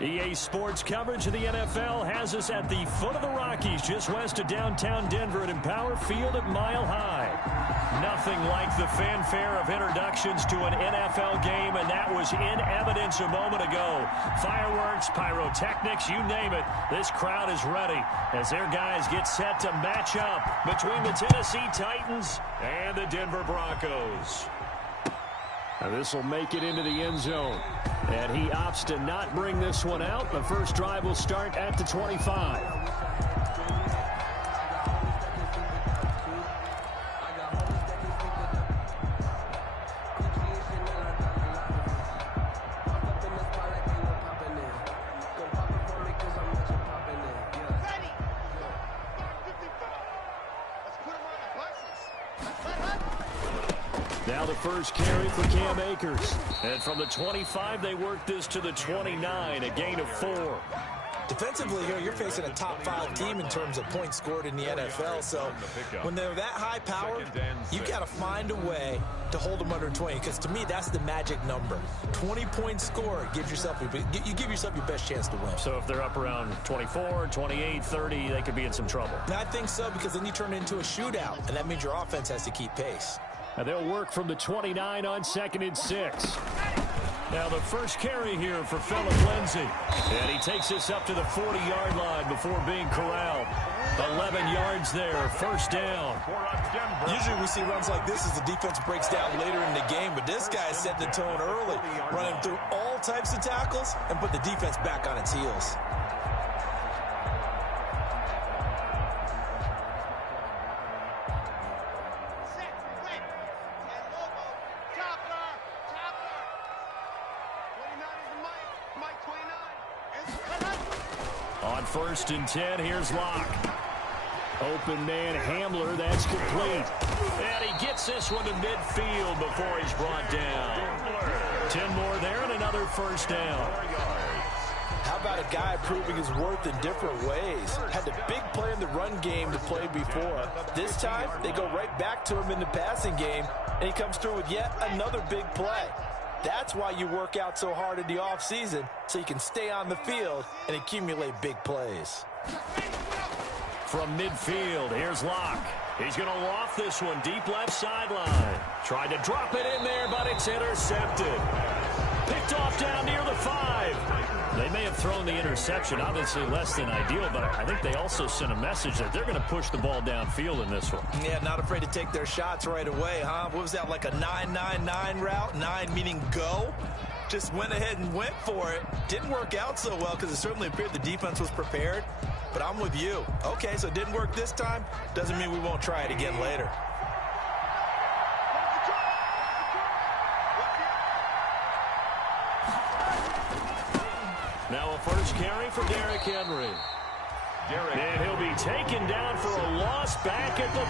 EA Sports coverage of the NFL has us at the foot of the Rockies, just west of downtown Denver at Empower Field at Mile High. Nothing like the fanfare of introductions to an NFL game, and that was in evidence a moment ago. Fireworks, pyrotechnics, you name it. This crowd is ready as their guys get set to match up between the Tennessee Titans and the Denver Broncos. Now this will make it into the end zone. And he opts to not bring this one out. The first drive will start at the 25. Now the first carry for Cam Akers. And from the 25, they work this to the 29, a gain of 4. Defensively here, you're facing a top-5 team in terms of points scored in the NFL. So when they're that high-powered, you've got to find a way to hold them under 20. Because to me, that's the magic number. 20 points scored gives yourself you give yourself your best chance to win. So if they're up around 24, 28, 30, they could be in some trouble. And I think so, because then you turn it into a shootout, and that means your offense has to keep pace. Now they'll work from the 29 on 2nd and 6. Now the first carry here for Phillip Lindsay. And he takes this up to the 40-yard line before being corralled. 11 yards there, first down. Usually we see runs like this as the defense breaks down later in the game, but this guy is setting the tone early, running through all types of tackles and put the defense back on its heels. On 1st and 10, here's Locke. Open man Hamler, that's complete. And he gets this one to midfield before he's brought down. 10 more there and another first down. How about a guy proving his worth in different ways? Had the big play in the run game to play before. This time, they go right back to him in the passing game, and he comes through with yet another big play. That's why you work out so hard in the offseason, so you can stay on the field and accumulate big plays. From midfield, here's Locke. He's going to loft this one deep left sideline. Tried to drop it in there, but it's intercepted. Picked off down near the 5. They may have thrown the interception, obviously less than ideal, but I think they also sent a message that they're going to push the ball downfield in this one. Yeah, not afraid to take their shots right away, huh? What was that, like a 9-9-9 route? 9 meaning go? Just went ahead and went for it. Didn't work out so well because it certainly appeared the defense was prepared. But I'm with you. Okay, so it didn't work this time. Doesn't mean we won't try it again later. Now a first carry for Derrick Henry. And he'll be taken down for a loss back at the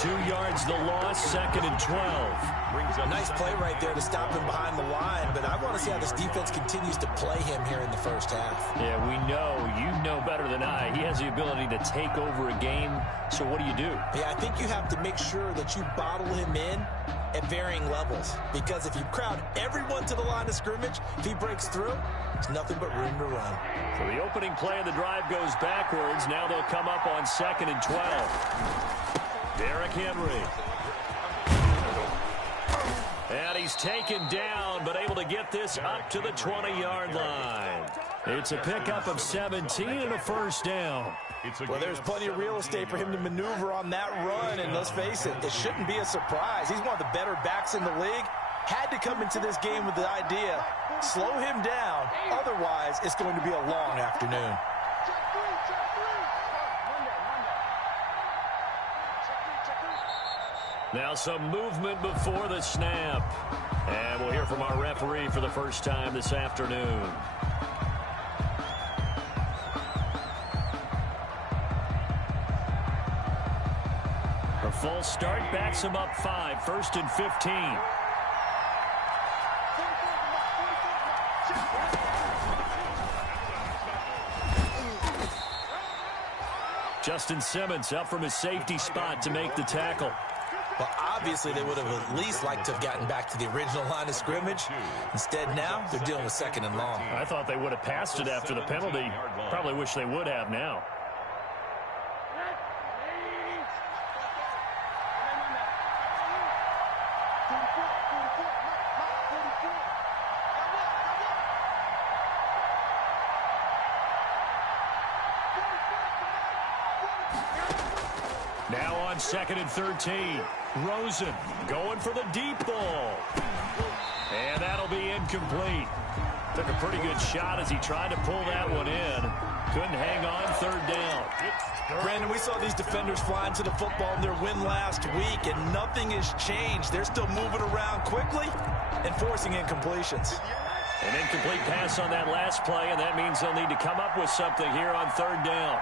3. 2 yards the loss, 2nd and 12. Nice play right there to stop him behind the line, but I want to see how this defense continues to play him here in the first half. Yeah, we know. You know better than I. He has the ability to take over a game, so what do you do? Yeah, I think you have to make sure that you bottle him in at varying levels, because if you crowd everyone to the line of scrimmage, if he breaks through, it's nothing but room to run. So the opening play of the drive goes backwards. Now they'll come up on 2nd and 12. Derrick Henry. And he's taken down, but able to get this up to the 20-yard line. It's a pickup of 17 and a first down. Well, there's plenty of real estate for him to maneuver on that run, and let's face it, it shouldn't be a surprise. He's one of the better backs in the league. Had to come into this game with the idea, slow him down, otherwise it's going to be a long afternoon. Now some movement before the snap. And we'll hear from our referee for the first time this afternoon. A false start backs him up 5, 1st and 15. Justin Simmons up from his safety spot to make the tackle. Well, obviously, they would have at least liked to have gotten back to the original line of scrimmage. Instead, now, they're dealing with 2nd and long. I thought they would have passed it after the penalty. Probably wish they would have now. Now on 2nd and 13. Rosen going for the deep ball. And that'll be incomplete. Took a pretty good shot as he tried to pull that one in. Couldn't hang on 3rd down. Brandon, we saw these defenders flying to the football in their win last week, and nothing has changed. They're still moving around quickly and forcing incompletions. An incomplete pass on that last play, and that means they'll need to come up with something here on 3rd down.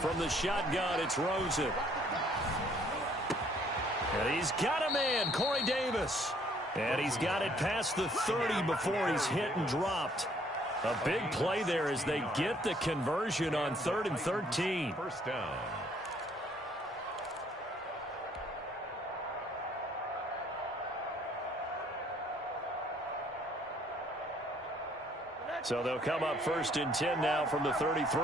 From the shotgun, it's Rosen. And he's got a man, Corey Davis. And he's got it past the 30 before he's hit and dropped. A big play there as they get the conversion on 3rd and 13. First down. So they'll come up 1st and 10 now from the 33.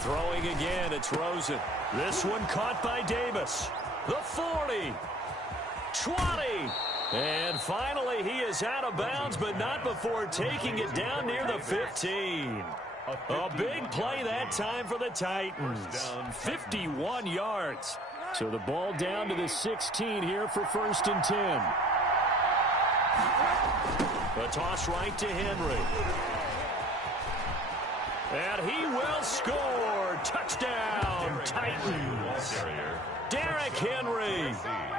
Throwing again, it's Rosen. This one caught by Davis. The 40. 20. And finally, he is out of bounds, but not before taking it down near the 15. A big play that time for the Titans. 51 yards. So the ball down to the 16 here for 1st and 10. A toss right to Henry. And he will score. Touchdown, Titans. Derrick Henry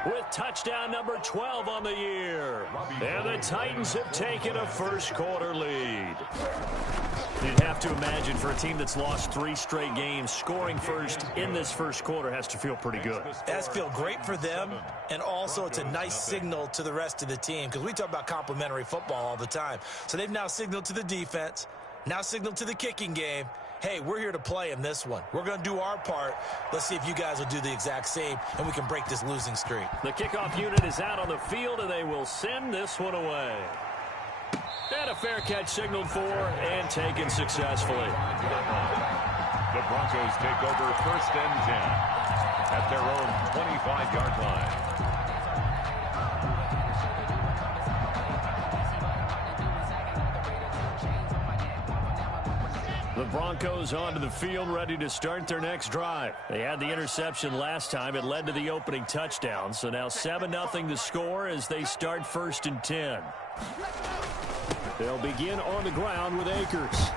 with touchdown number 12 on the year. And the Titans have taken a first-quarter lead. You'd have to imagine for a team that's lost 3 straight games, scoring first in this first quarter has to feel pretty good. It has to feel great for them, and also it's a nice signal to the rest of the team because we talk about complimentary football all the time. So they've now signaled to the defense, now signaled to the kicking game, hey, we're here to play in this one. We're going to do our part. Let's see if you guys will do the exact same, and we can break this losing streak. The kickoff unit is out on the field, and they will send this one away. And a fair catch signaled for and taken successfully. The Broncos take over 1st and 10 at their own 25-yard line. The Broncos onto the field, ready to start their next drive. They had the interception last time. It led to the opening touchdown. So now 7-0 to score as they start 1st and 10. They'll begin on the ground with Akers.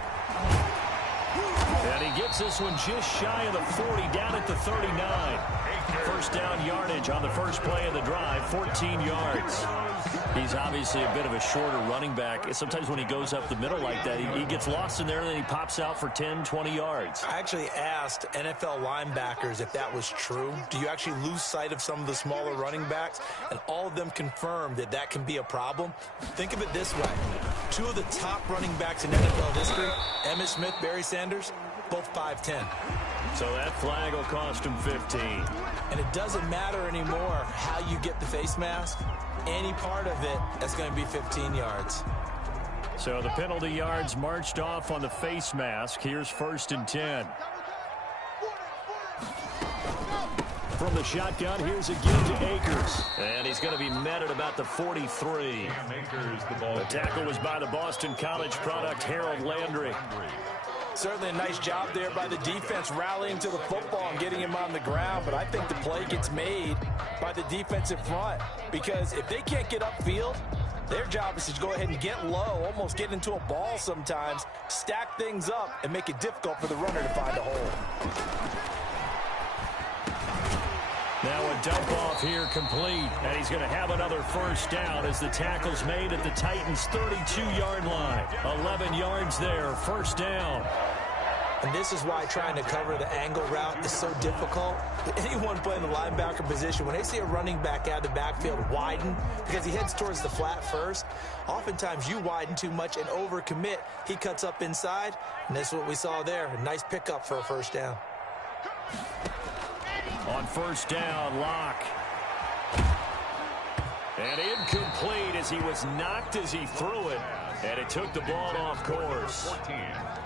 And he gets this one just shy of the 40, down at the 39. First down yardage on the first play of the drive, 14 yards. He's obviously a bit of a shorter running back. Sometimes when he goes up the middle like that, he gets lost in there, and then he pops out for 10, 20 yards. I actually asked NFL linebackers if that was true. Do you actually lose sight of some of the smaller running backs? And all of them confirmed that that can be a problem. Think of it this way. 2 of the top running backs in NFL history, Emmitt Smith, Barry Sanders, both 5'10". So that flag will cost him 15. And it doesn't matter anymore how you get the face mask. Any part of it, that's going to be 15 yards. So the penalty yards marched off on the face mask. Here's 1st and 10. From the shotgun, here's again to Akers. And he's going to be met at about the 43. The tackle was by the Boston College product, Harold Landry. Certainly a nice job there by the defense rallying to the football and getting him on the ground, but I think the play gets made by the defensive front because if they can't get upfield, their job is to go ahead and get low, almost get into a ball sometimes, stack things up, and make it difficult for the runner to find a hole. Now a dump off here complete. And he's going to have another first down as the tackle's made at the Titans' 32-yard line. 11 yards there, first down. And this is why trying to cover the angle route is so difficult. Anyone playing the linebacker position, when they see a running back out of the backfield widen because he heads towards the flat first, oftentimes you widen too much and overcommit. He cuts up inside, and that's what we saw there. A nice pickup for a first down. On first down, Locke. And incomplete as he was knocked as he threw it. And it took the ball off course.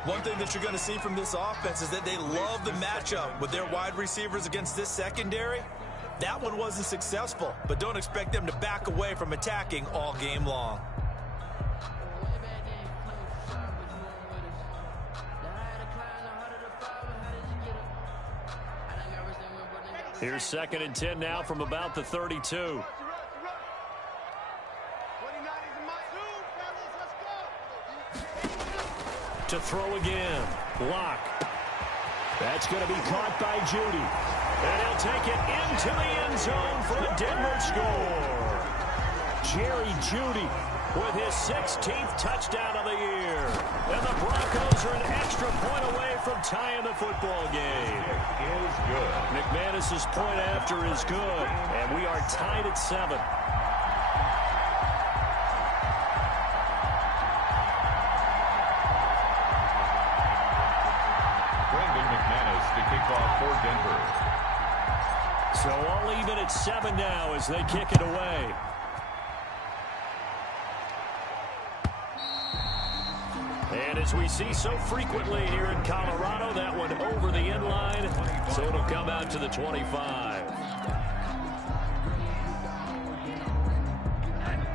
One thing that you're going to see from this offense is that they love the matchup with their wide receivers against this secondary. That one wasn't successful, but don't expect them to back away from attacking all game long. Here's 2nd and 10 now from about the 32. To throw again. Locke. That's going to be caught by Judy. And he'll take it into the end zone for a Denver score. Jerry Judy with his 16th touchdown of the year. And the Broncos are an extra point away from tying the football game. It is good. McManus's point after is good. And we are tied at 7. For Denver. So all even at 7 now as they kick it away. And as we see so frequently here in Colorado, that one over the end line, so it'll come out to the 25.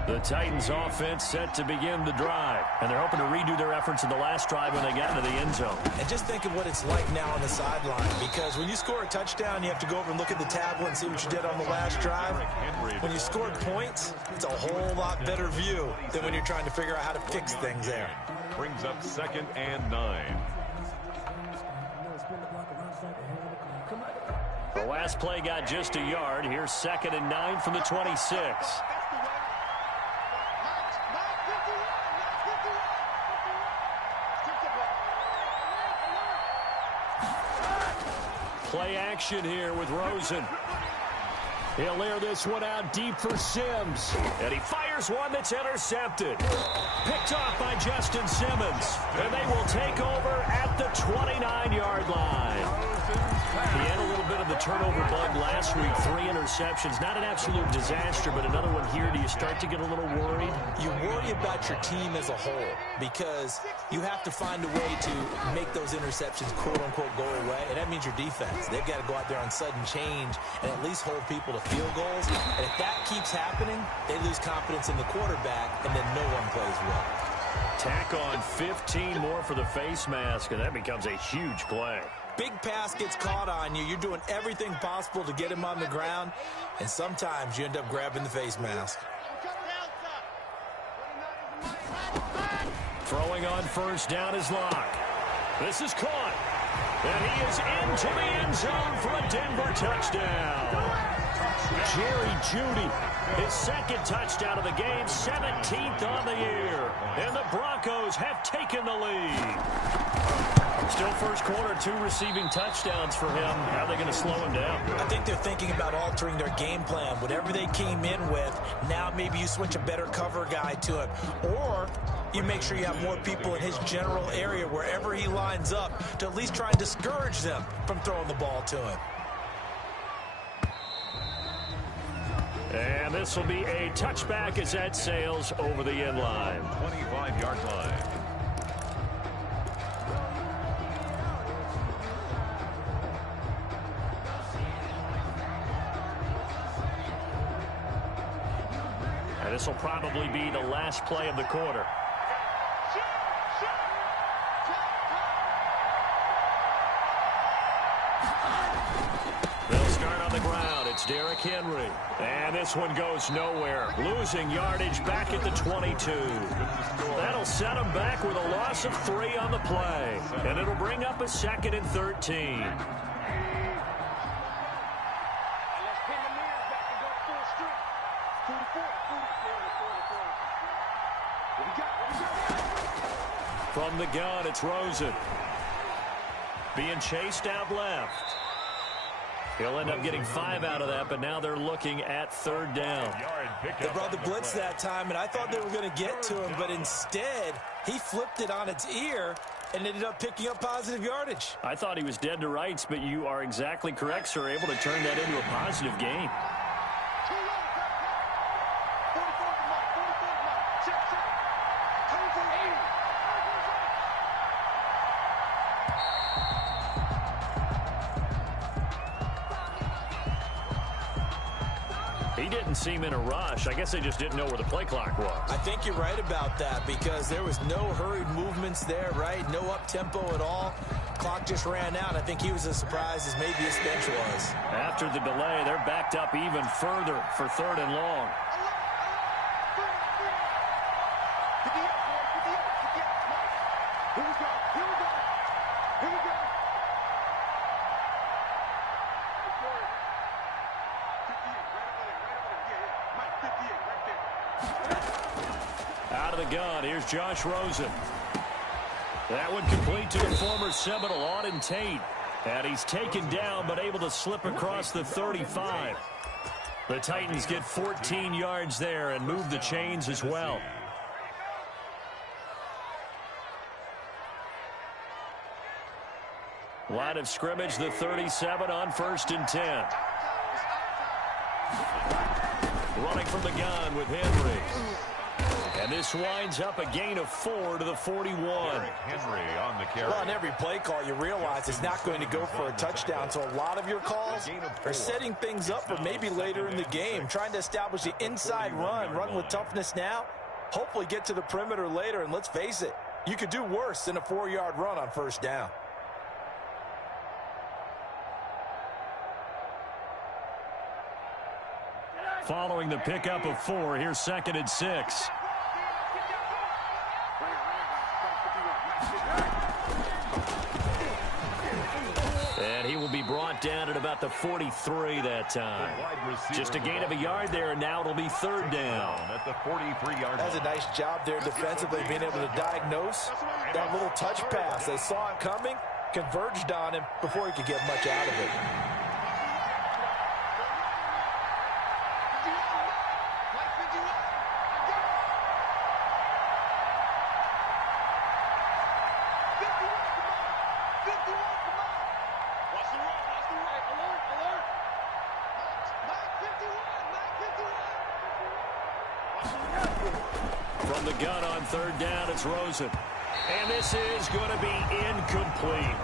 The Titans offense set to begin the drive, and they're hoping to redo their efforts in the last drive when they got into the end zone. And just think of what it's like now on the sideline, because when you score a touchdown, you have to go over and look at the tablet and see what you did on the last drive. When you scored points, it's a whole lot better view than when you're trying to figure out how to fix things there. Brings up 2nd and 9. The last play got just a yard. Here's 2nd and 9 from the 26. Play action here with Rosen. He'll air this one out deep for Sims. And he fires one that's intercepted. Picked off by Justin Simmons. And they will take over at the 29-yard line. He had a little bit of the turnover bug last week. 3 interceptions. Not an absolute disaster, but another one here. Do you start to get a little worried? You worry about your team as a whole because you have to find a way to make those interceptions quote-unquote go away, and that means your defense. They've got to go out there on sudden change and at least hold people to field goals. And if that keeps happening, they lose confidence in the quarterback, and then no one plays well. Tack on 15 more for the face mask, and that becomes a huge play. Big pass gets caught on you. You're doing everything possible to get him on the ground, and sometimes you end up grabbing the face mask. Throwing on first down is Locke. This is caught. And he is into the end zone for a Denver touchdown. Jerry Judy, his 2nd touchdown of the game, 17th on the year. And the Broncos have taken the lead. Still first quarter, 2 receiving touchdowns for him. How are they going to slow him down? I think they're thinking about altering their game plan. Whatever they came in with, now maybe you switch a better cover guy to him. Or you make sure you have more people in his general area wherever he lines up to at least try and discourage them from throwing the ball to him. And this will be a touchback as that sails over the end line. 25-yard line. And this will probably be the last play of the quarter. They'll start on the ground. It's Derrick Henry. And this one goes nowhere. Losing yardage back at the 22. That'll set them back with a loss of 3 on the play. And it'll bring up a 2nd and 13. From the gun, it's Rosen. Being chased out left. He'll end up getting 5 out of that, but now they're looking at third down. They brought the blitz that time, and I thought they were going to get to him, but instead, he flipped it on its ear and ended up picking up positive yardage. I thought he was dead to rights, but you are exactly correct, sir. Able to turn that into a positive gain. He didn't seem in a rush. I guess they just didn't know where the play clock was. I think you're right about that because there was no hurried movements there, right? No up-tempo at all. Clock just ran out. I think he was as surprised as maybe his bench was. After the delay, they're backed up even further for third and long. Out of the gun, here's Josh Rosen. That one complete to the former Seminole, Auden Tate. And he's taken down, but able to slip across the 35. The Titans get 14 yards there and move the chains as well. Line of scrimmage, the 37 on 1st and 10. Running from the gun with Henry. And this winds up a gain of 4 to the 41. Henry on the carry. Well, on every play call, you realize it's not going to go for a touchdown. So a lot of your calls are setting things up for maybe later in the game, trying to establish the inside run with toughness now, hopefully get to the perimeter later. And let's face it, you could do worse than a 4-yard run on 1st down. Following the pickup of 4, here's 2nd and 6. And he will be brought down at about the 43 that time. Just a gain of a yard there, and now it'll be 3rd down. At the 43-yard line. That's a nice job there defensively, being able to diagnose that little touch pass. They saw it coming, converged on him before he could get much out of it. From the gun on 3rd down, it's Rosen. And this is going to be incomplete.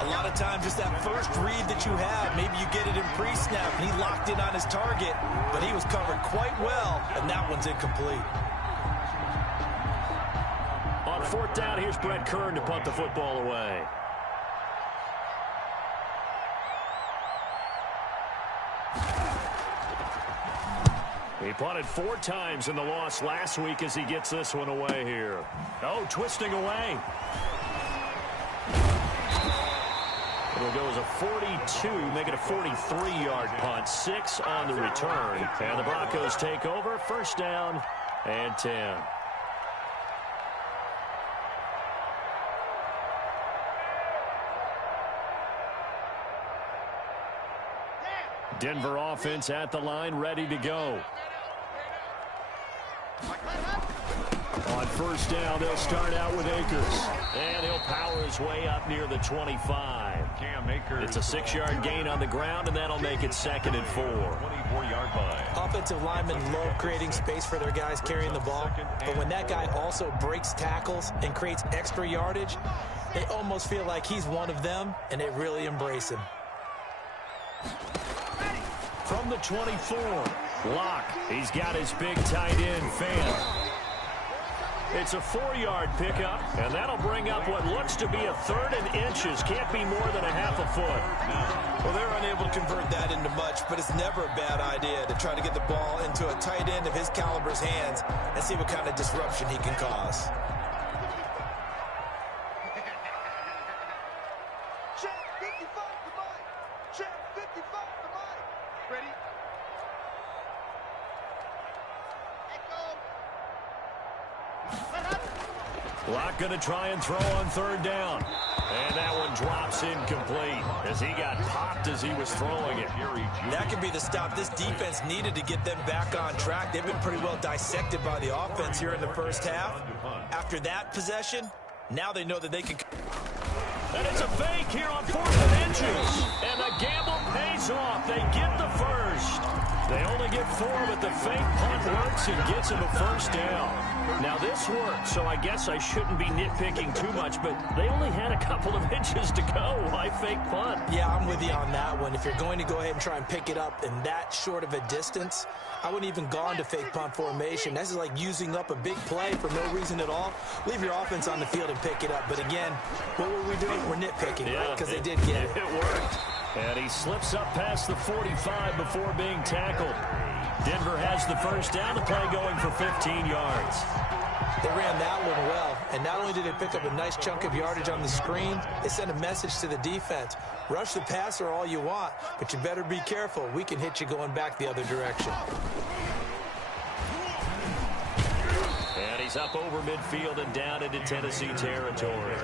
A lot of times it's that first read that you have. Maybe you get it in pre-snap, and he locked in on his target, but he was covered quite well, and that one's incomplete. On 4th down, here's Brett Kern to punt the football away. He punted 4 times in the loss last week as he gets this one away here. Oh, twisting away. It'll go as a 42, make it a 43-yard punt. 6 on the return. And the Broncos take over. 1st down and 10. Denver offense at the line, ready to go. On 1st down, they'll start out with Akers. And he'll power his way up near the 25. Cam Akers. It's a 6-yard gain on the ground, and that'll make it 2nd and 4. 24-yard line. Offensive linemen love creating space for their guys carrying the ball. But when that guy also breaks tackles and creates extra yardage, they almost feel like he's one of them, and they really embrace him. From the 24, Locke. He's got his big tight end fan. It's a 4-yard pickup, and that'll bring up what looks to be a 3rd and inches. Can't be more than a half a foot. Well, they're unable to convert that into much, but it's never a bad idea to try to get the ball into a tight end of his caliber's hands and see what kind of disruption he can cause. Locke going to try and throw on third down. And that one drops incomplete as he got popped as he was throwing it. That could be the stop this defense needed to get them back on track. They've been pretty well dissected by the offense here in the first half. After that possession, now they know that they can... And it's a fake here on 4th and inches. And the gamble pays off. They get the first. They only get 4, but the fake punt works and gets them a first down. Now, this worked, so I guess I shouldn't be nitpicking too much, but they only had a couple of inches to go. Why fake punt? Yeah, I'm with you on that one. If you're going to go ahead and try and pick it up in that short of a distance, I wouldn't even gone to fake punt formation. This is like using up a big play for no reason at all. Leave your offense on the field and pick it up. But again, what were we doing? We're nitpicking, right? Because they did get it. It worked. And he slips up past the 45 before being tackled. Denver has the first down, the play going for 15 yards. They ran that one well, and not only did they pick up a nice chunk of yardage on the screen, they sent a message to the defense. Rush the passer all you want, but you better be careful. We can hit you going back the other direction. And he's up over midfield and down into Tennessee territory.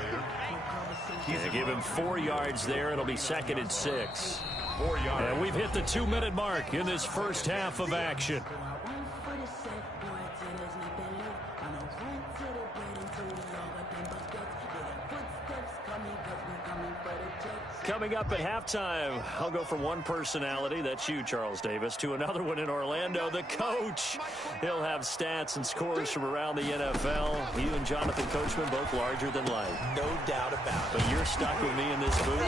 They give him 4 yards there. It'll be 2nd and 6. 4 yards. And we've hit the 2-minute mark in this first half of action. Coming up at halftime, I'll go from one personality, that's you, Charles Davis, to another one in Orlando, the coach. He'll have stats and scores from around the NFL. You and Jonathan Coachman, both larger than life. No doubt about it. But you're stuck with me in this booth,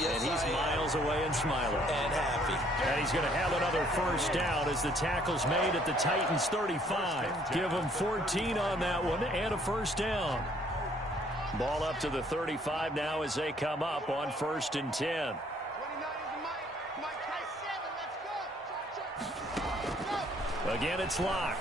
yes, and he's miles away and smiling. And happy. And he's going to have another first down as the tackle's made at the Titans' 35. Give him 14 on that one and a first down. Ball up to the 35 now as they come up on 1st and 10. Again, it's Locke.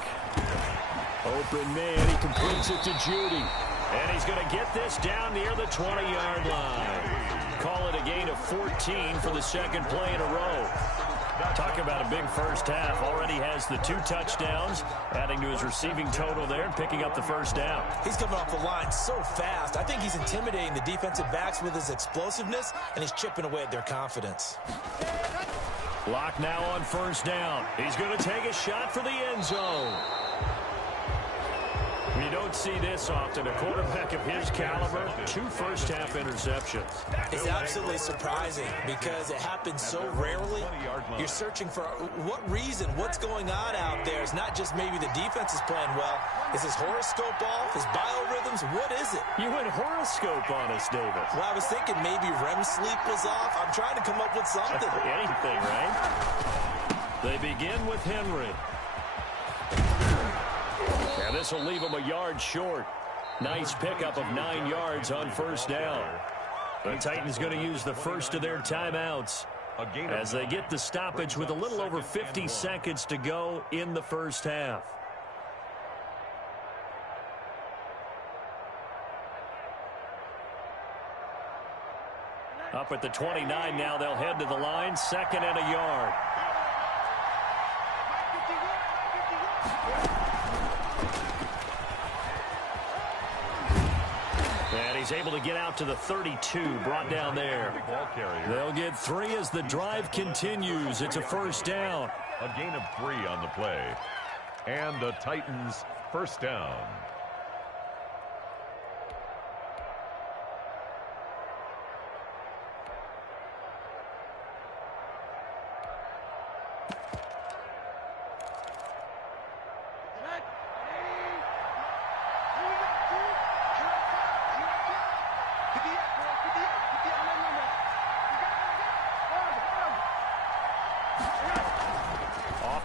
Open man, he completes it to Judy. And he's going to get this down near the 20-yard line. Call it a gain of 14 for the second play in a row. Talk about a big first half. Already has the 2 touchdowns, adding to his receiving total there and picking up the first down. He's coming off the line so fast. I think he's intimidating the defensive backs with his explosiveness, and he's chipping away at their confidence. Locke now on first down. He's going to take a shot for the end zone. You don't see this often. A quarterback of his caliber, 2 first-half interceptions. It's absolutely surprising because it happens so rarely. You're searching for what reason, what's going on out there. It's not just maybe the defense is playing well. Is his horoscope off? His biorhythms? What is it? You went horoscope on us, David. Well, I was thinking maybe REM sleep was off. I'm trying to come up with something. Anything, right? They begin with Henry. And this will leave him a yard short. Nice pickup of 9 yards on first down. The Titans going to use the first of their timeouts as they get the stoppage with a little over 50 seconds to go in the first half. Up at the 29 now, they'll head to the line, 2nd and a yard. And he's able to get out to the 32, brought down there. They'll get 3 as the drive continues. It's a first down. A gain of 3 on the play. And the Titans first down.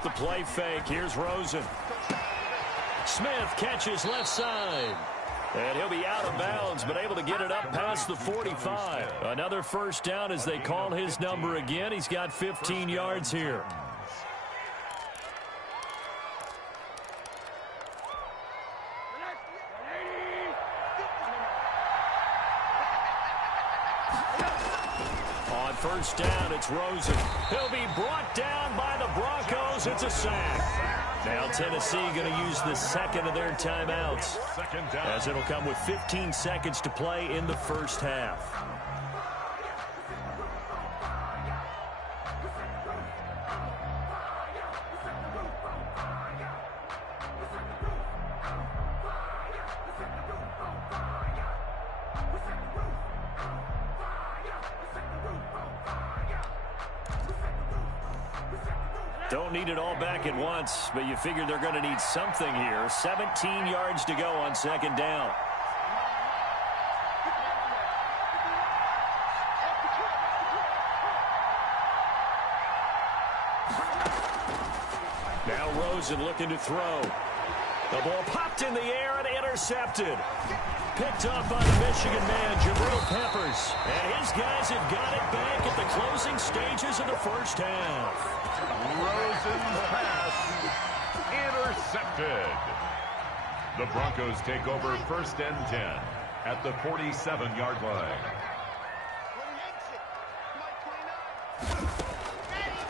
The play fake. Here's Rosen. Smith catches left side. And he'll be out of bounds, but able to get it up past the 45. Another first down as they call his number again. He's got 15 yards here. First down, it's Rosen. He'll be brought down by the Broncos. It's a sack. Now Tennessee going to use the second of their timeouts, as it'll come with 15 seconds to play in the first half. Don't need it all back at once, but you figure they're going to need something here. 17 yards to go on second down. Now Rosen looking to throw. The ball popped in the air and intercepted. Picked up by the Michigan man, Jabril Peppers. And his guys have got it back at the closing stages of the first half. Rosen's pass intercepted. The Broncos take over first and 10 at the 47-yard line.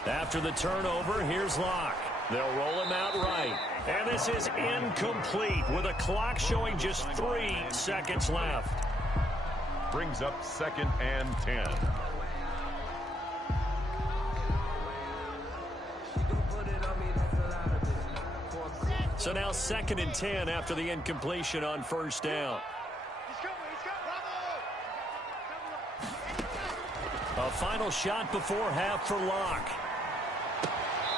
After the turnover, here's Locke. They'll roll him out right. And this is incomplete with a clock showing just 3 seconds left. Brings up second and 10. So now second and 10 after the incompletion on first down. A final shot before half for Locke.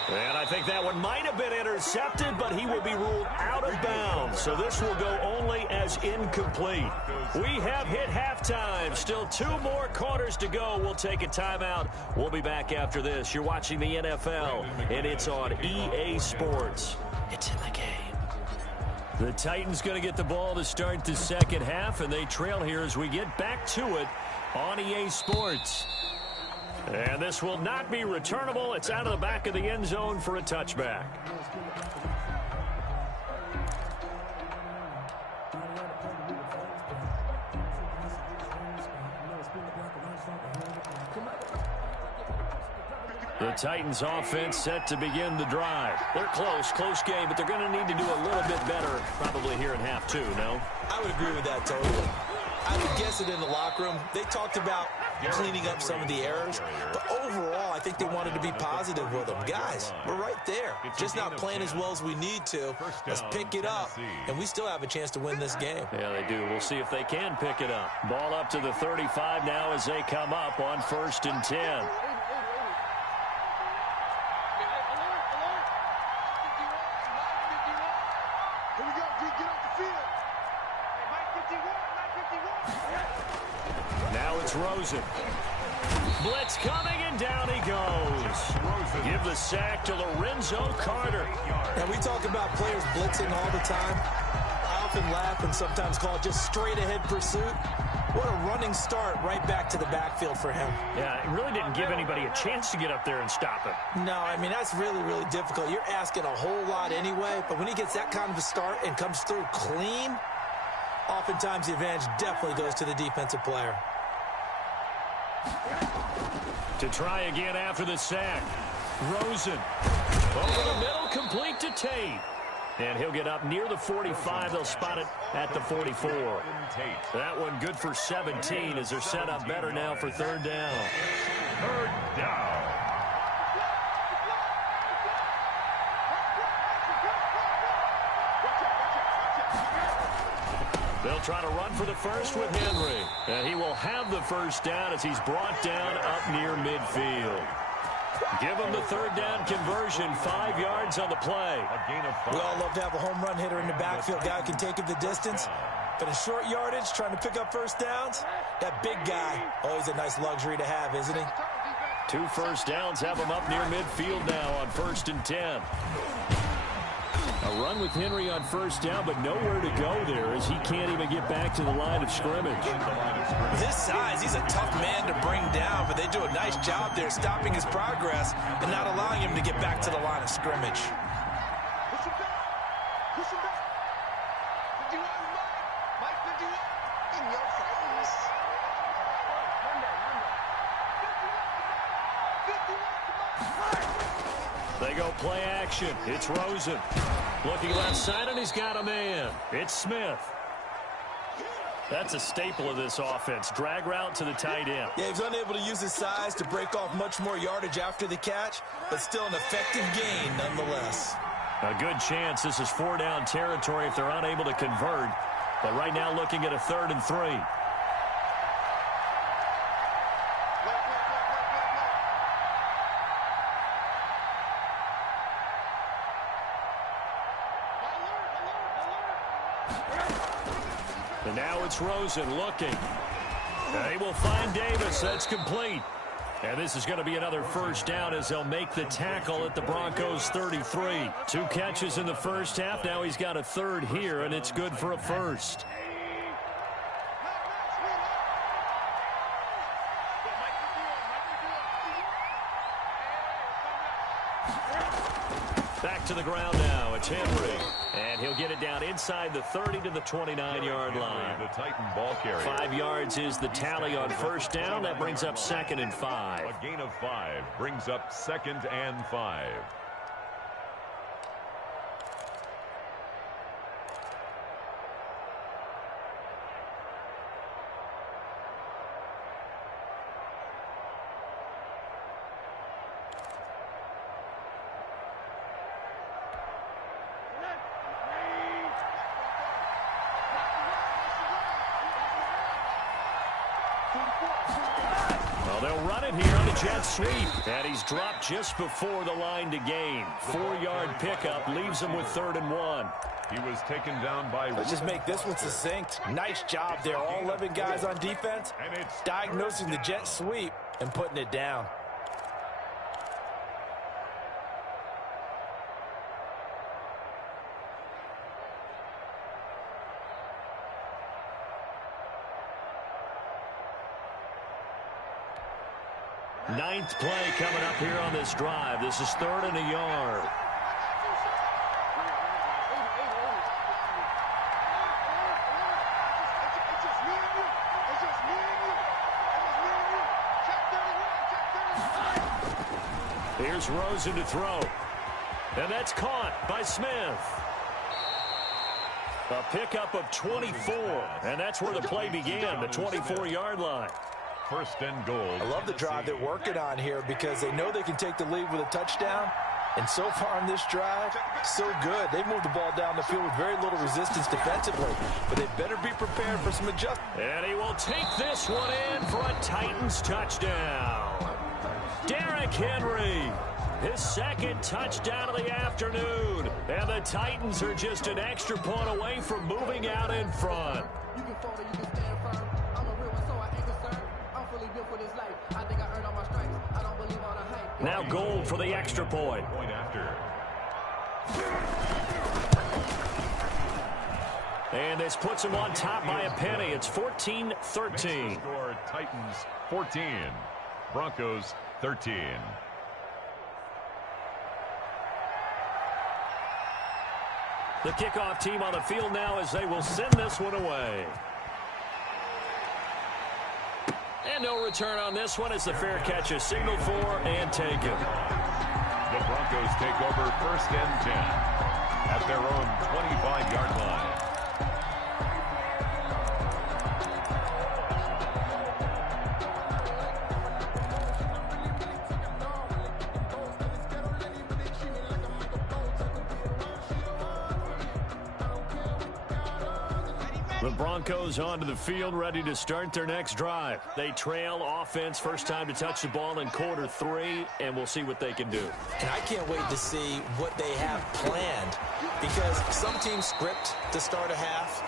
And I think that one might have been intercepted, but he will be ruled out of bounds. So this will go only as incomplete. We have hit halftime. Still 2 more quarters to go. We'll take a timeout. We'll be back after this. You're watching the NFL, and it's on EA Sports. It's in the game. The Titans going to get the ball to start the second half, and they trail here as we get back to it on EA Sports. And this will not be returnable. It's out of the back of the end zone for a touchback. The Titans offense set to begin the drive. They're close game, but they're going to need to do a little bit better probably here in half 2, no? I would agree with that totally. I would guess it in the locker room. They talked about cleaning up some of the errors, but overall, I think they wanted to be positive with them. Guys, we're right there. Just not playing as well as we need to. Let's pick it up, and we still have a chance to win this game. Yeah, they do. We'll see if they can pick it up. Ball up to the 35 now as they come up on first and 10. Now it's Rosen. Blitz coming, and down he goes. Give the sack to Lorenzo Carter. And we talk about players blitzing all the time. I often laugh and sometimes call it just straight-ahead pursuit. What a running start right back to the backfield for him. Yeah, it really didn't give anybody a chance to get up there and stop him. No, I mean, that's really, really difficult. You're asking a whole lot anyway, but when he gets that kind of a start and comes through clean, oftentimes the advantage definitely goes to the defensive player. To try again after the sack. Rosen. Over the middle, complete to Tate. And he'll get up near the 45. They'll spot it at the 44. That one good for 17 as they're set up better now for third down. Third down. They'll try to run for the first with Henry. And he will have the first down as he's brought down up near midfield. Give him the third down conversion, 5 yards on the play. We all love to have a home run hitter in the backfield, guy who can take it the distance. But in short yardage, trying to pick up first downs, that big guy, always a nice luxury to have, isn't he? 2 first downs have him up near midfield now on first and 10. A run with Henry on first down, but nowhere to go there as he can't even get back to the line of scrimmage. With his size, he's a tough man to bring down, but they do a nice job there stopping his progress and not allowing him to get back to the line of scrimmage. They go play action. It's Rosen. Looking left side, and he's got a man. It's Smith. That's a staple of this offense. Drag route to the tight end. Yeah, he's unable to use his size to break off much more yardage after the catch, but still an effective gain nonetheless. A good chance this is 4-down territory if they're unable to convert. But right now looking at a 3rd and 3. And now it's Rosen looking. They will find Davis. That's complete. And this is going to be another 1st down as they'll make the tackle at the Broncos 33. 2 catches in the first half. Now he's got a 3rd here, and it's good for a 1st. Back to the ground now. It's Henry. And he'll get it down inside the 30 to the 29-yard line. The Titan ball carrier. 5 yards is the tally on 1st down. That brings up 2nd and 5. A gain of 5 brings up 2nd and 5. Well, they'll run it here on the jet sweep. And he's dropped just before the line to gain. 4-yard pickup leaves him with 3rd and 1. He was taken down by... Let's just make this one succinct. Nice job there. All 11 guys on defense, diagnosing the jet sweep and putting it down. Ninth play coming up here on this drive. This is 3rd and a yard. Here's Rosen to throw. And that's caught by Smith. A pickup of 24. And that's where the play began, the 24-yard line. 1st and goal. I love the drive they're working on here because they know they can take the lead with a touchdown. And so far in this drive, so good. They've moved the ball down the field with very little resistance defensively. But they better be prepared for some adjustments. And he will take this one in for a Titans touchdown. Derrick Henry, his 2nd touchdown of the afternoon. And the Titans are just an extra point away from moving out in front. You can fall or you can stand firm. I'm a real one, so I ain't concerned. I'm fully built for this life. I think I earned all my stripes. I don't believe all the hype. Now Gold for the extra point. Point after. And this puts him on top by a penny. It's 14-13. Score Titans 14. Broncos 13. The kickoff team on the field now as they will send this one away. And no return on this one as the fair catch is signaled for and taken. The Broncos take over 1st and 10 at their own 25-yard line. The Broncos onto the field, ready to start their next drive. They trail offense, first time to touch the ball in quarter 3, and we'll see what they can do. And I can't wait to see what they have planned because some teams script to start a half.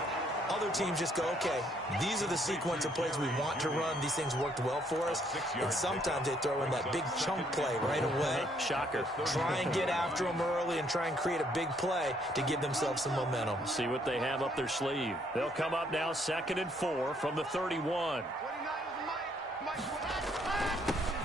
Other teams just go, okay, these are the sequence of plays we want to run. These things worked well for us. And sometimes they throw in that big chunk play right away. Shocker. Try and get after them early and try and create a big play to give themselves some momentum. See what they have up their sleeve. They'll come up now 2nd and 4 from the 31.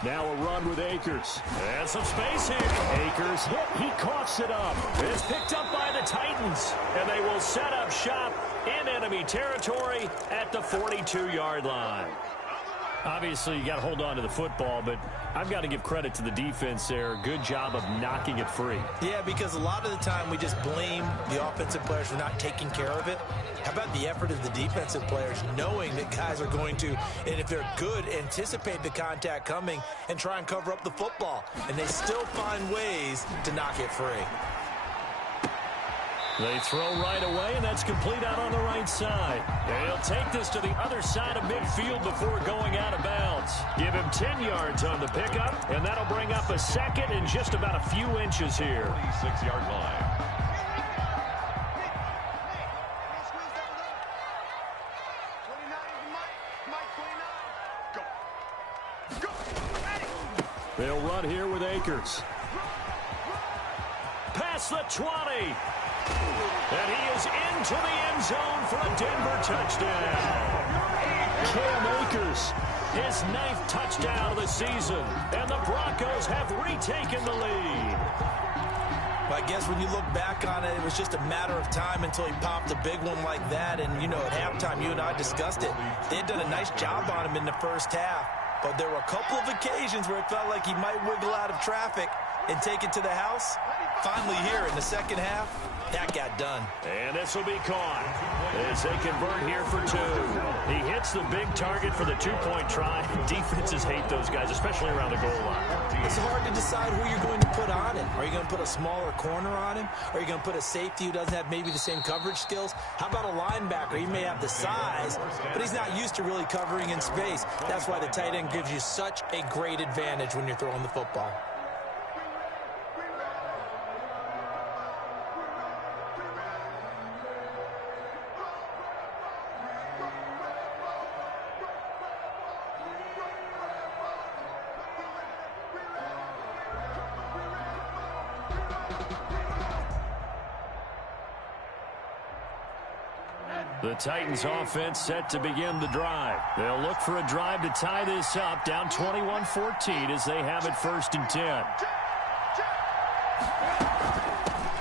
Now a run with Akers. And some space here. Akers hit. He coughs it up. It's picked up by the Titans. And they will set up shop in enemy territory at the 42-yard line. Obviously, you got to hold on to the football, but I've got to give credit to the defense there. Good job of knocking it free. Yeah, because a lot of the time we just blame the offensive players for not taking care of it. How about the effort of the defensive players knowing that guys are going to, and if they're good, anticipate the contact coming and try and cover up the football. And they still find ways to knock it free. They throw right away, and that's complete out on the right side. And he'll take this to the other side of midfield before going out of bounds. Give him 10 yards on the pickup, and that'll bring up a second and just about a few inches here. 26-yard line. They'll run here with Akers. Past the 20. And he is into the end zone for a Denver touchdown. Cam Akers, his 9th touchdown of the season. And the Broncos have retaken the lead. I guess when you look back on it, it was just a matter of time until he popped a big one like that. And, you know, at halftime, you and I discussed it. They had done a nice job on him in the first half. But there were a couple of occasions where it felt like he might wiggle out of traffic and take it to the house. Finally here in the second half, that got done. And this will be caught as they convert here for 2. He hits the big target for the 2-point try. Defenses hate those guys, especially around the goal line. It's hard to decide who you're going to put on him. Are you going to put a smaller corner on him? Are you going to put a safety who doesn't have maybe the same coverage skills? How about a linebacker? He may have the size, but he's not used to really covering in space. That's why the tight end gives you such a great advantage when you're throwing the football. The Titans offense set to begin the drive. They'll look for a drive to tie this up, down 21-14 as they have it 1st and 10.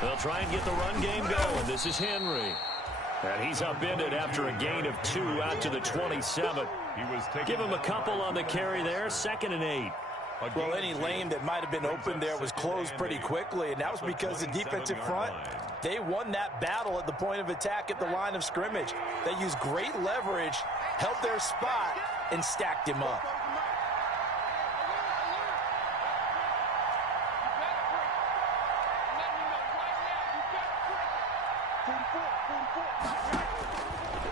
They'll try and get the run game going. This is Henry. And he's upended after a gain of 2 out to the 27. Give him a couple on the carry there, 2nd and 8. Well, any lane that might have been open there was closed pretty quickly, and that was because the defensive front, they won that battle at the point of attack at the line of scrimmage. They used great leverage, held their spot, and stacked him up.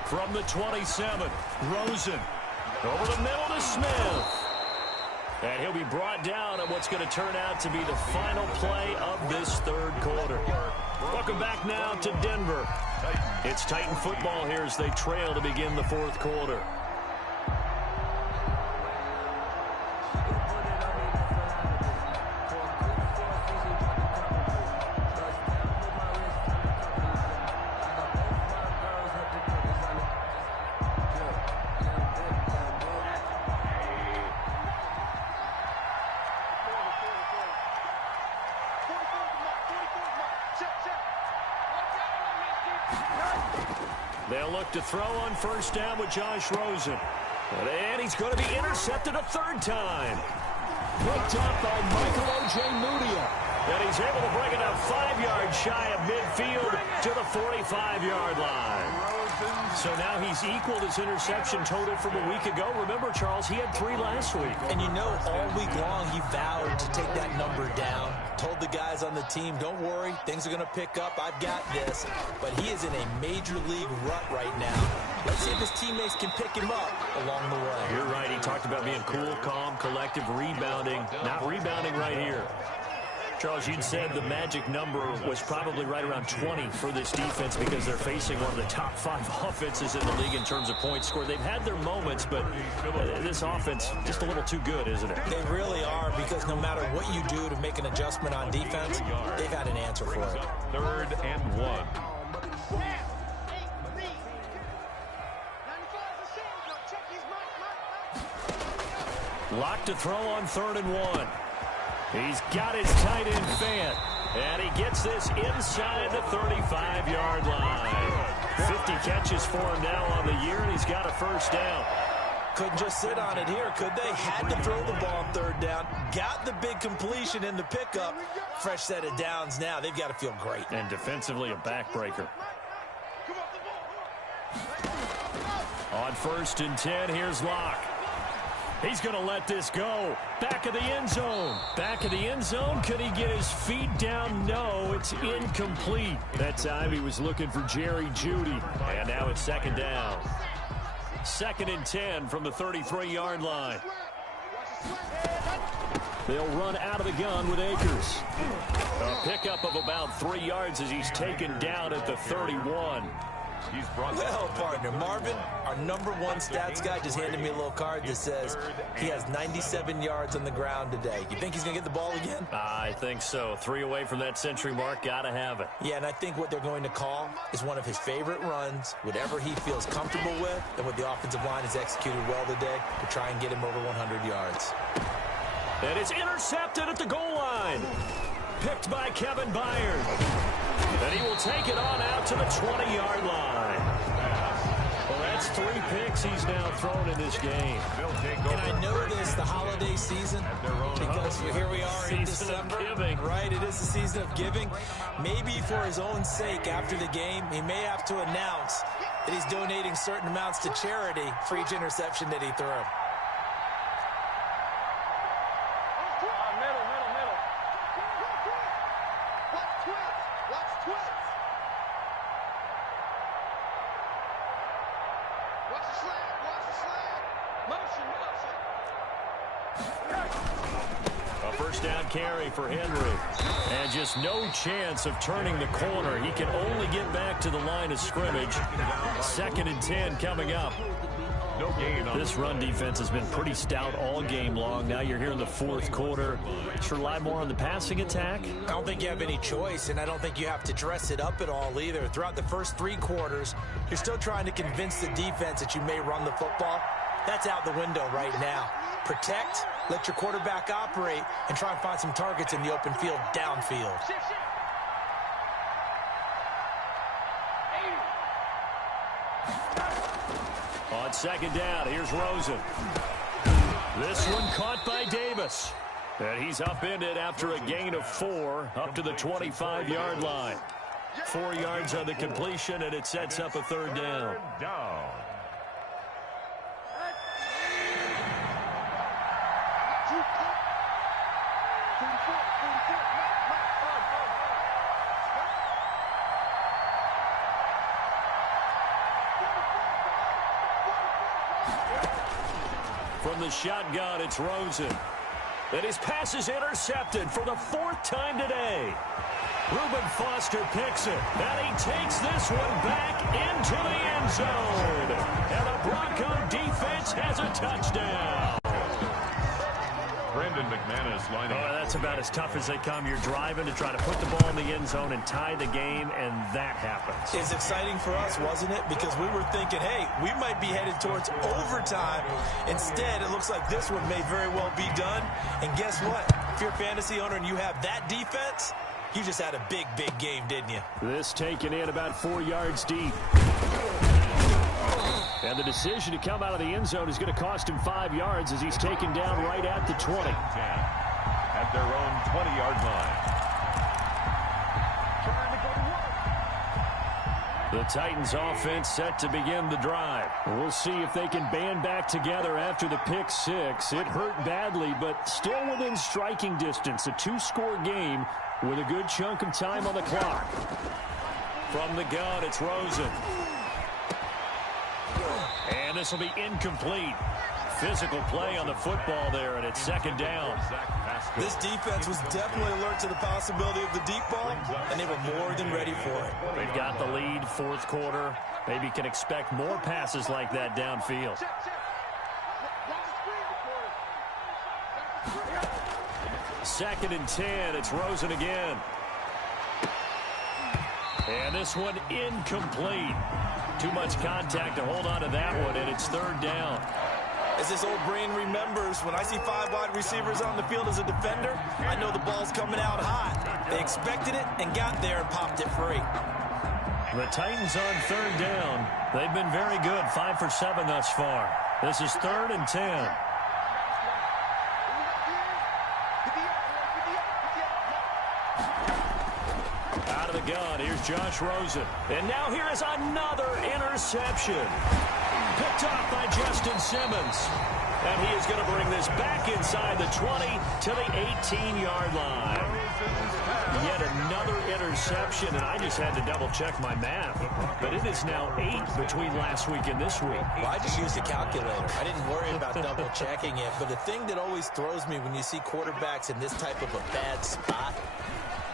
From the 27, Rosen. Over the middle to Smith. And he'll be brought down on what's going to turn out to be the final play of this 3rd quarter. Welcome back now to Denver. It's Titan football here as they trail to begin the 4th quarter. They'll look to throw on 1st down with Josh Rosen. And he's going to be intercepted a 3rd time. Picked up by Michael Ojemudia. And he's able to bring it up 5 yards shy of midfield to the 45-yard line. So now he's equaled his interception total from a week ago. Remember, Charles, he had 3 last week. And you know, all week long he vowed to take that number down. Told the guys on the team, don't worry, things are going to pick up. I've got this. But he is in a major league rut right now. Let's see if his teammates can pick him up along the way. You're right. He talked about being cool, calm, collective, rebounding. Not rebounding right here. Charles, you'd said the magic number was probably right around 20 for this defense because they're facing one of the top 5 offenses in the league in terms of points scored. They've had their moments, but this offense just a little too good, isn't it? They really are, because no matter what you do to make an adjustment on defense, they've had an answer for it. 3rd and 1. Locked to throw on 3rd and 1. He's got his tight end Fant, and he gets this inside the 35-yard line. 50 catches for him now on the year, and he's got a 1st down. Couldn't just sit on it here, could they? Had to throw the ball on third down. Got the big completion in the pickup. Fresh set of downs now. They've got to feel great. And defensively, a backbreaker. On 1st and 10, here's Locke. He's going to let this go. Back of the end zone. Back of the end zone. Could he get his feet down? No, it's incomplete. That time he was looking for Jerry Jeudy. And now it's 2nd down. 2nd and 10 from the 33-yard line. They'll run out of the gun with Akers. A pickup of about 3 yards as he's taken down at the 31. Well, partner, Marvin, our #1 stats guy, just handed me a little card that says he has 97 yards on the ground today. You think he's going to get the ball again? I think so. 3 away from that century mark. Got to have it. Yeah, and I think what they're going to call is one of his favorite runs, whatever he feels comfortable with, and what the offensive line has executed well today to try and get him over 100 yards. And it's intercepted at the goal line. Picked by Kevin Byard. And he will take it on out to the 20-yard line. Well, that's 3 picks he's now thrown in this game. And I know this, the holiday season, because here we are in December. Right, it is the season of giving. Maybe for his own sake after the game, he may have to announce that he's donating certain amounts to charity for each interception that he threw. Carry for Henry. And just no chance of turning the corner. He can only get back to the line of scrimmage. 2nd and 10 coming up. This run defense has been pretty stout all game long. Now you're here in the 4th quarter. Should rely more on the passing attack? I don't think you have any choice, and I don't think you have to dress it up at all either. Throughout the first 3 quarters, you're still trying to convince the defense that you may run the football. That's out the window right now. Protect, let your quarterback operate, and try and find some targets in the open field downfield. On 2nd down, here's Rosen. This one caught by Davis. And he's upended after a gain of 4 up to the 25-yard line. 4 yards on the completion, and it sets up a 3rd down. From the shotgun, it's Rosen. And his pass is intercepted for the 4th time today. Reuben Foster picks it. And he takes this one back into the end zone. And the Bronco defense has a touchdown. Brandon McManus lining up. That's about as tough as they come. You're driving to try to put the ball in the end zone and tie the game, and that happens. It's exciting for us, wasn't it? Because we were thinking, hey, we might be headed towards overtime. Instead, it looks like this one may very well be done. And guess what? If you're a fantasy owner and you have that defense, you just had a big, big game, didn't you? This taken in about 4 yards deep. And the decision to come out of the end zone is going to cost him 5 yards as he's taken down right at the 20. At their own 20-yard line. The Titans offense set to begin the drive. We'll see if they can band back together after the pick 6. It hurt badly, but still within striking distance. A 2-score game with a good chunk of time on the clock. From the gun, it's Rosen. And this will be incomplete. Physical play on the football there, and it's 2nd down. This defense was definitely alert to the possibility of the deep ball, and they were more than ready for it. They've got the lead, 4th quarter. Maybe can expect more passes like that downfield. Second and 10, it's Rosen again. And this one incomplete. Too much contact to hold on to that one, and it's 3rd down. As this old brain remembers, when I see 5 wide receivers on the field as a defender, I know the ball's coming out hot. They expected it and got there and popped it free. The Titans on 3rd down. They've been very good, 5 for 7 thus far. This is 3rd and 10. Out of the gun, here's Josh Rosen. And now here is another interception. Picked off by Justin Simmons. And he is going to bring this back inside the 20 to the 18-yard line. Yet another interception, and I just had to double-check my math. But it is now 8 between last week and this week. Well, I just used a calculator. I didn't worry about double-checking it. But the thing that always throws me when you see quarterbacks in this type of a bad spot,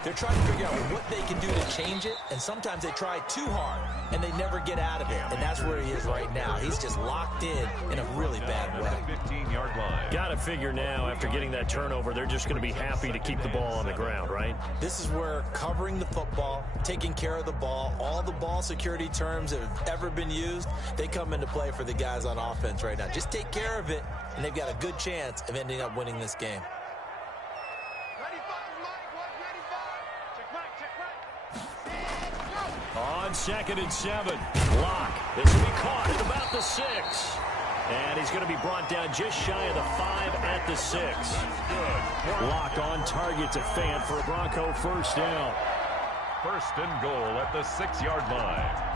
they're trying to figure out what they can do to change it, and sometimes they try too hard, and they never get out of it. And that's where he is right now. He's just locked in a really bad way. 15-yard line. Got to figure now, after getting that turnover, they're just going to be happy to keep the ball on the ground, right? This is where covering the football, taking care of the ball, all the ball security terms that have ever been used, they come into play for the guys on offense right now. Just take care of it, and they've got a good chance of ending up winning this game. On 2nd and 7, Locke. This will be caught at about the 6. And he's going to be brought down just shy of the 5 at the 6. Locke on target to Fant for a Bronco first down. 1st and goal at the 6-yard line.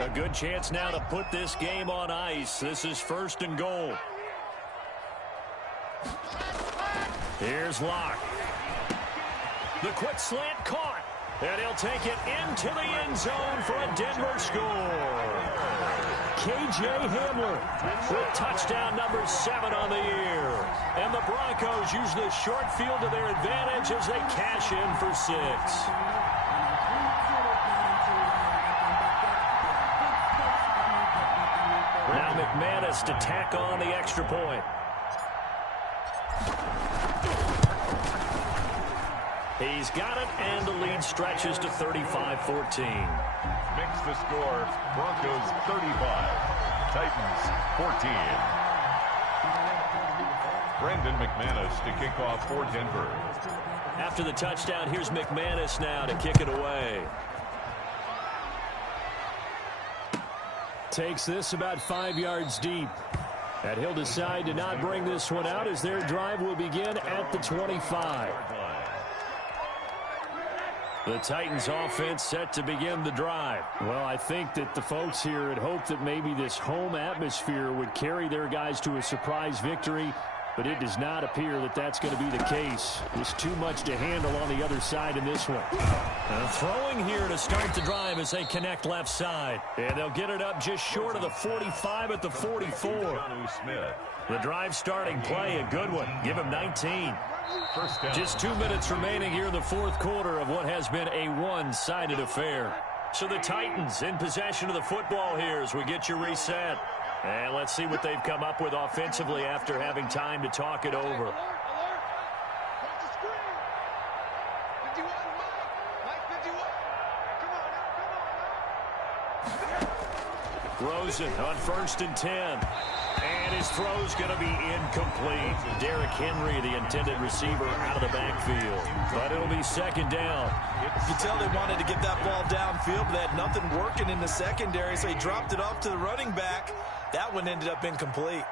A good chance now to put this game on ice. This is 1st and goal. Here's Locke. The quick slant caught. And he'll take it into the end zone for a Denver score. K.J. Hamler with touchdown number 7 on the year. And the Broncos use the short field to their advantage as they cash in for 6. Now McManus to tack on the extra point. He's got it, and the lead stretches to 35-14. Makes the score Broncos 35, Titans 14. Brandon McManus to kick off for Denver. After the touchdown, here's McManus now to kick it away. Takes this about 5 yards deep. And he'll decide to not bring this one out as their drive will begin at the 25. The Titans offense set to begin the drive. Well, I think that the folks here had hoped that maybe this home atmosphere would carry their guys to a surprise victory, but it does not appear that that's going to be the case. There's too much to handle on the other side in this one. Throwing here to start the drive as they connect left side. And they'll get it up just short of the 45 at the 44. The drive starting play, a good one. Give him 19. First down. Just 2 minutes remaining here in the fourth quarter of what has been a one-sided affair. So the Titans in possession of the football here as we get you reset. And let's see what they've come up with offensively after having time to talk it over. Rosen on 1st and 10. And his throw's going to be incomplete. Derrick Henry, the intended receiver, out of the backfield. But it'll be 2nd down. You tell they wanted to get that ball downfield, but they had nothing working in the secondary, so he dropped it off to the running back. That one ended up incomplete.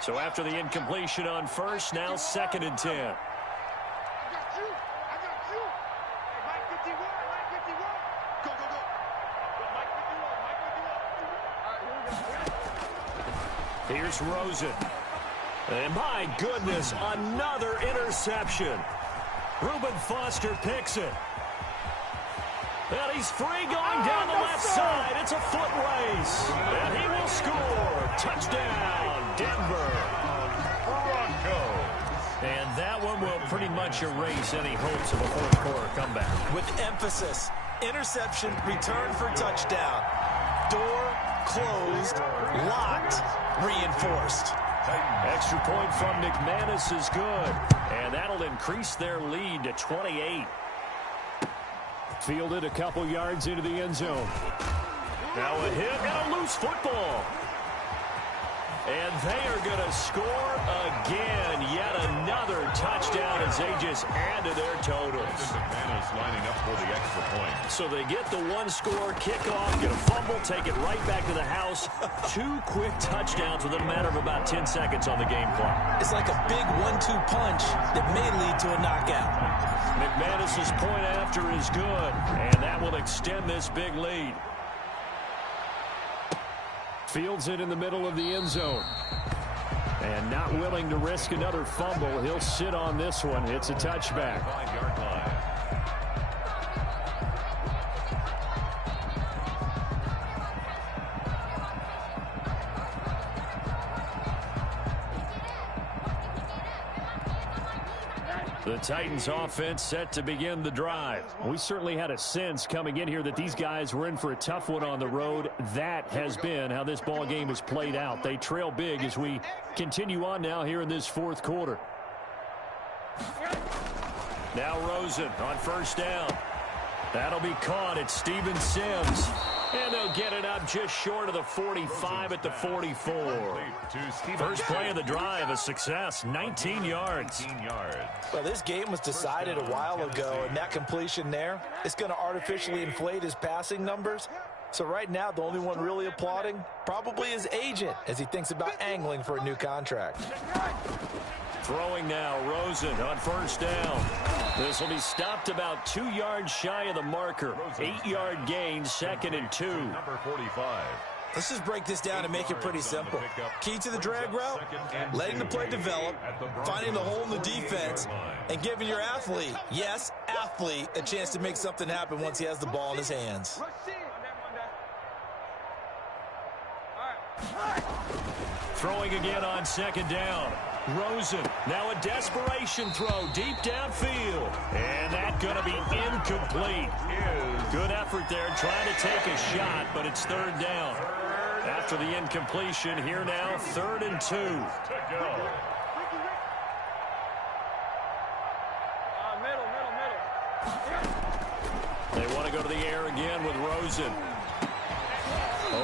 So after the incompletion on 1st, now 2nd and 10. Here's Rosen. And my goodness, another interception. Reuben Foster picks it. And he's free going down the left side. It's a foot race. And he will score. Touchdown, Denver. Broncos. And that one will pretty much erase any hopes of a fourth quarter comeback. With emphasis, interception, return for touchdown. Door closed, locked, reinforced. Extra point from McManus is good. And that'll increase their lead to 28. Fielded a couple yards into the end zone. Now a hit and a loose football. And they are going to score again. Yet another touchdown as they just add to their totals. McManus lining up for the extra point. So they get the one-score kickoff, get a fumble, take it right back to the house. 2 quick touchdowns within a matter of about 10 seconds on the game clock. It's like a big 1-2 punch that may lead to a knockout. McManus's point after is good, and that will extend this big lead. Fields it in the middle of the end zone. And not willing to risk another fumble. He'll sit on this one. It's a touchback. 5-yard line. The Titans offense set to begin the drive. We certainly had a sense coming in here that these guys were in for a tough one on the road. That has been how this ball game has played out. They trail big as we continue on now here in this fourth quarter. Now Rosen on first down. That'll be caught at Steven Sims. And they'll get it up just short of the 45 at the 44. First play of the drive, a success, 19 yards. Well, this game was decided a while ago, and that completion there is going to artificially inflate his passing numbers. So right now, the only one really applauding probably his agent as he thinks about angling for a new contract. Throwing now, Rosen on first down. This will be stopped about 2 yards shy of the marker. 8-yard gain, 2nd and 2. Number 45. Let's just break this down and make it pretty simple. Key to the drag route, letting the play develop, finding the hole in the defense, and giving your athlete, yes, athlete, a chance to make something happen once he has the ball in his hands. Throwing again on 2nd down. Rosen, now a desperation throw deep downfield. And that's going to be incomplete. Good effort there trying to take a shot, but it's 3rd down. After the incompletion, here now, 3rd and 2. They want to go to the air again with Rosen.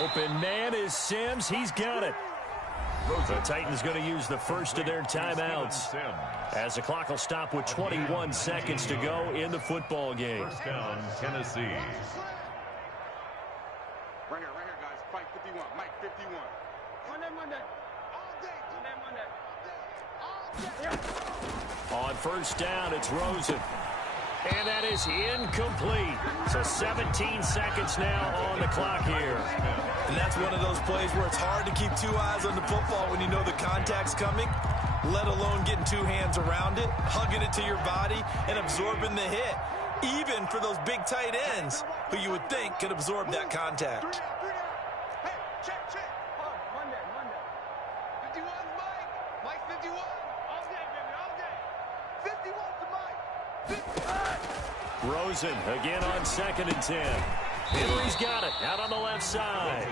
Open man is Sims. He's got it. The Titans going to use the first of their timeouts as the clock will stop with 21 seconds to go in the football game. First down, Tennessee. Right here, guys. Fight 51. Mike 51. Monday. All day. On first down, it's Rosen. And that is incomplete. So 17 seconds now on the clock here. And that's one of those plays where it's hard to keep 2 eyes on the football when you know the contact's coming, let alone getting 2 hands around it, hugging it to your body, and absorbing the hit, even for those big tight ends who you would think could absorb that contact. Hey, check. Monday. 51, Mike. Mike 51. All day, baby, all day. 51 to Mike. 51. Rosen again on 2nd and 10. Henry's got it out on the left side.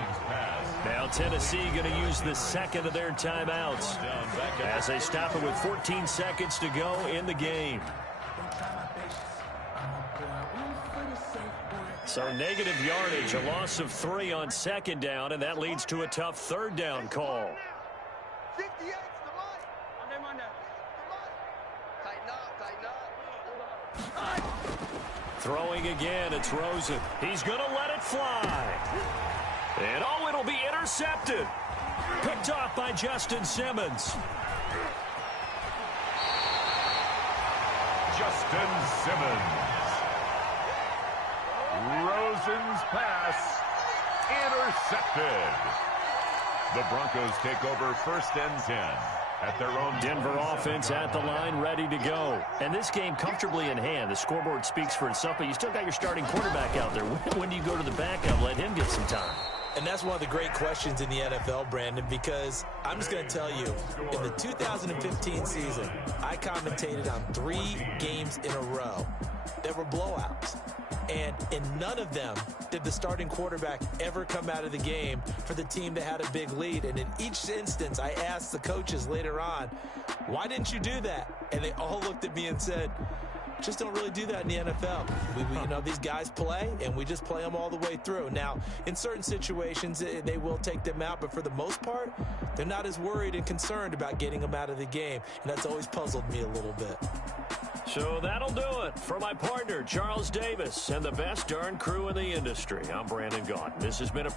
Now Tennessee going to use the 2nd of their timeouts as they stop it with 14 seconds to go in the game. So negative yardage, a loss of 3 on 2nd down, and that leads to a tough 3rd down call. 58's the Mike. Monday. Tighten up. Throwing again, it's Rosen. He's going to let it fly. And oh, it'll be intercepted. Picked off by Justin Simmons. Justin Simmons. Rosen's pass intercepted. The Broncos take over 1st and 10. At their own Denver offense at the line, ready to go. And this game comfortably in hand. The scoreboard speaks for itself, but you still got your starting quarterback out there. When do you go to the backup? Let him get some time. And that's one of the great questions in the NFL, Brandon, because I'm just going to tell you, in the 2015 season, I commentated on 3 games in a row that were blowouts. And in none of them did the starting quarterback ever come out of the game for the team that had a big lead. And in each instance, I asked the coaches later on, why didn't you do that? And they all looked at me and said, Just don't really do that in the NFL. You know, these guys play, and we just play them all the way through. Now, in certain situations, they will take them out, but for the most part, they're not as worried and concerned about getting them out of the game, and that's always puzzled me a little bit. So that'll do it for my partner, Charles Davis, and the best darn crew in the industry. I'm Brandon Gaudin. This has been a